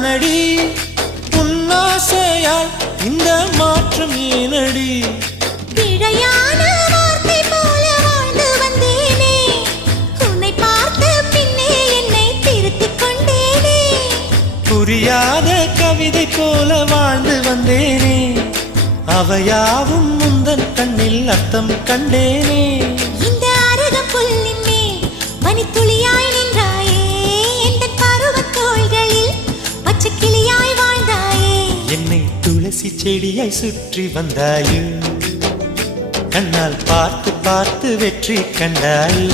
தானடி உன்னாசையால் இந்த மாற்றம் ஏனடி பிழையான வார்த்தை போல வாழ்ந்து வந்தேனே உன்னை பார்த்த பின்னே என்னை திருத்திக் கொண்டேனே புரியாத கவிதை போல வாழ்ந்து வந்தேனே அவையாவும் முந்தன் கண்ணில் அர்த்தம் கண்டேனே இந்த அரகம் புல்லின் மேல் பனித்துளியாய் நின்றாயே எந்த பருவத் தோள்களில் பச்சை கிளியாய் வாழ்ந்தாயே என்னை துளசி செடியாய் சுற்றி வந்தாயோ கண்ணால் பார்த்து பார்த்து வெற்றி கண்டாயோ